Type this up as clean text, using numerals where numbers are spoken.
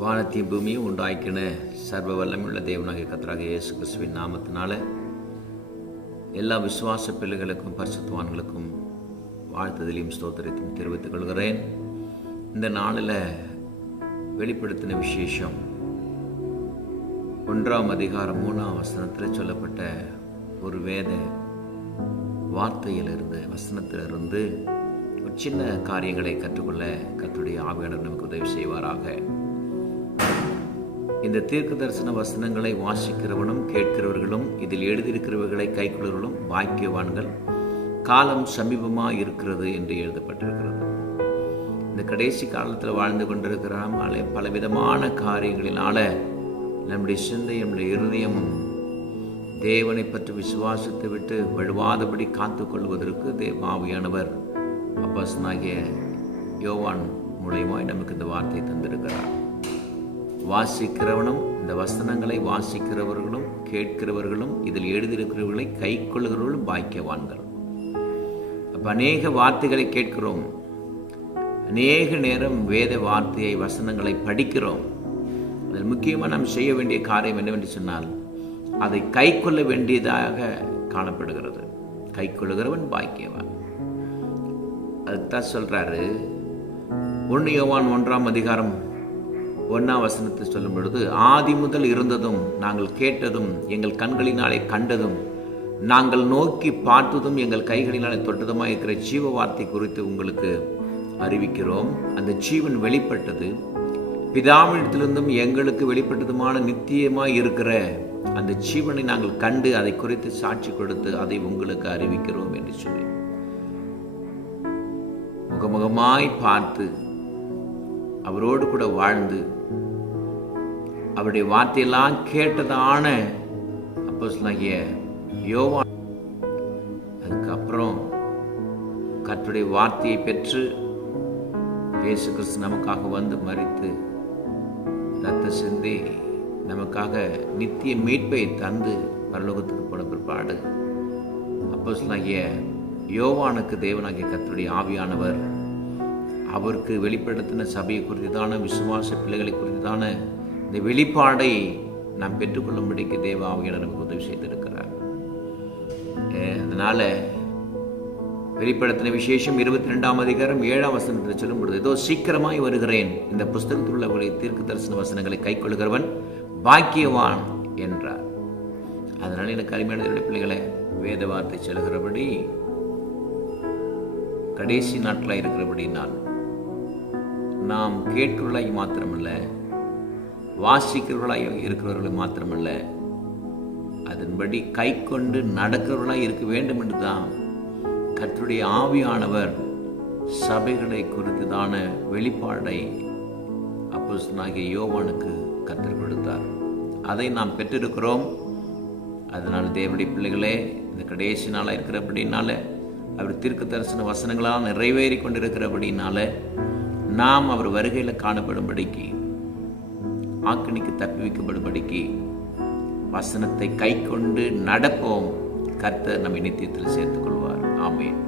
வானத்தையும் பூமியும் உண்டாக்கின சர்வ வல்லமையுள்ள தேவனாகிய கர்த்தராகிய இயேசு கிறிஸ்துவின் நாமத்தினால எல்லா விசுவாச பிள்ளைகளுக்கும் பரிசுத்தவான்களுக்கும் வாழ்த்துதலையும் ஸ்தோத்திரத்தையும் தெரிவித்துக் கொள்கிறேன். இந்த நாளில் வெளிப்படுத்தின விசேஷம் 1ஆம் அதிகாரம் 3ஆம் வசனத்தில் சொல்லப்பட்ட ஒரு வேத வார்த்தையிலிருந்து வசனத்திலிருந்து ஒரு சின்ன காரியங்களை கற்றுக்கொள்ள கர்த்தருடைய ஆவியானவர் நமக்கு உதவி செய்வாராக. இந்த தீர்க்க தரிசன வசனங்களை வாசிக்கிறவனும் கேட்கிறவர்களும் இதில் எழுதியிருக்கிறவர்களை கைக்கொள்கிறவர்களும் பாக்கியவான்கள், காலம் சமீபமாக இருக்கிறது என்று எழுதப்பட்டிருக்கிறது. இந்த கடைசி காலத்தில் வாழ்ந்து கொண்டிருக்கிறோம். பலவிதமான காரியங்களினால நம்முடைய சிந்தை, நம்முடைய இருதயமும் தேவனை பற்றி விசுவாசத்தை விட்டு வழுவாதபடி காத்துக்கொள்வதற்கு தேவாவியானவர் அப்போஸ்தலனாகிய யோவான் மூலமாய் நமக்கு இந்த வார்த்தையை தந்திருக்கிறார். வாசிக்கிறவனும் இந்த வசனங்களை வாசிக்கிறவர்களும் கேட்கிறவர்களும் இதில் எழுதியிருக்கிறவர்களை கை கொள்ளுகிறவர்களும் பாக்கியவான்கள். அப்போ அநேக வார்த்தைகளை கேட்கிறோம், அநேக நேரம் வேத வார்த்தையை வசனங்களை படிக்கிறோம். அதில் முக்கியமாக நாம் செய்ய வேண்டிய காரியம் என்னவென்று சொன்னால் அதை கை கொள்ள வேண்டியதாக காணப்படுகிறது. கை கொள்ளுகிறவன் பாக்கியவான். அதுதான் சொல்றாரு 1 யோவான் 1ஆம் அதிகாரம் 1ஆம் வசனத்தை சொல்லும் பொழுது, ஆதி முதல் இருந்ததும் நாங்கள் கேட்டதும் எங்கள் கண்களினாலே கண்டதும் நாங்கள் நோக்கி பார்த்ததும் எங்கள் கைகளினாலே தொட்டதுமாக இருக்கிற ஜீவ வார்த்தை குறித்து உங்களுக்கு அறிவிக்கிறோம். அந்த ஜீவன் வெளிப்பட்டது, பிதாவினிடத்திலிருந்தும் எங்களுக்கு வெளிப்பட்டதுமான நித்தியமாய் இருக்கிற அந்த ஜீவனை நாங்கள் கண்டு அதை குறித்து சாட்சி கொடுத்து அதை உங்களுக்கு அறிவிக்கிறோம் என்று சொல்லி முகமுகமாய் பார்த்து அவரோடு கூட வாழ்ந்து அவருடைய வார்த்தையெல்லாம் கேட்டதான அப்போஸ்தலனாகிய யோவான் அதுக்கப்புறம் கர்த்தருடைய வார்த்தையை பெற்று இயேசு கிறிஸ்து நமக்காக வந்து மரித்து ரத்த சிந்தி நமக்காக நித்திய மீட்பை தந்து பரலோகத்துக்கு போன பிற்பாடு அப்போஸ்தலனாகிய யோவானுக்கு தேவனாகிய கர்த்தருடைய ஆவியானவர் அவருக்கு வெளிப்படுத்தின சபையை குறித்தான விசுவாச பிள்ளைகளை குறித்தான இந்த வெளிப்பாடை நாம் பெற்றுக்கொள்ளும்படிக்கு தேவ ஆவியானவர் நமக்கு உதவி செய்திருக்கிறார். அதனால வெளிப்படுத்தின விசேஷம் 22ஆம் அதிகாரம் 7ஆம் வசனத்தில் சொல்லும் பொழுது, ஏதோ சீக்கிரமாய் வருகிறேன், இந்த புஸ்தகத்தில் உள்ளவர்களை தீர்க்க தரிசன வசனங்களை கை கொள்கிறவன் பாக்கியவான் என்றார். அதனால எனக்கு அருமையான பிள்ளைகளை வேத வார்த்தை சொல்கிறபடி கடைசி நாட்களாக இருக்கிறபடினால் நாம் கேட்கிறவர்களாய் மாத்திரமல்ல, வாசிக்கிறவர்களாய் இருக்கிறவர்களை மாத்திரமல்ல, அதன்படி கை கொண்டு நடக்கிறவர்களாய் இருக்க வேண்டும் என்று தான் கர்த்தருடைய ஆவியானவர் சபைகளை குறித்துதான வெளிப்பாடை அப்போஸ்தலனாகிய யோவானுக்கு கற்றுக் கொடுத்தார். அதை நாம் பெற்றிருக்கிறோம். அதனால் தேவனுடைய பிள்ளைகளே, இந்த கடைசி நாளாக இருக்கிறபடினால அவர் தீர்க்க தரிசன வசனங்களால் நிறைவேறி கொண்டிருக்கிறபடினால நாம் அவர் வருகையில் காணப்படும்படிக்கு, ஆக்கினிக்கு தப்பி வைக்கப்படும்படிக்கு வசனத்தை கை கொண்டு நடப்போம். கர்த்தர் நம்மை நித்தியத்தில் சேர்த்துக் கொள்வார். ஆமென்.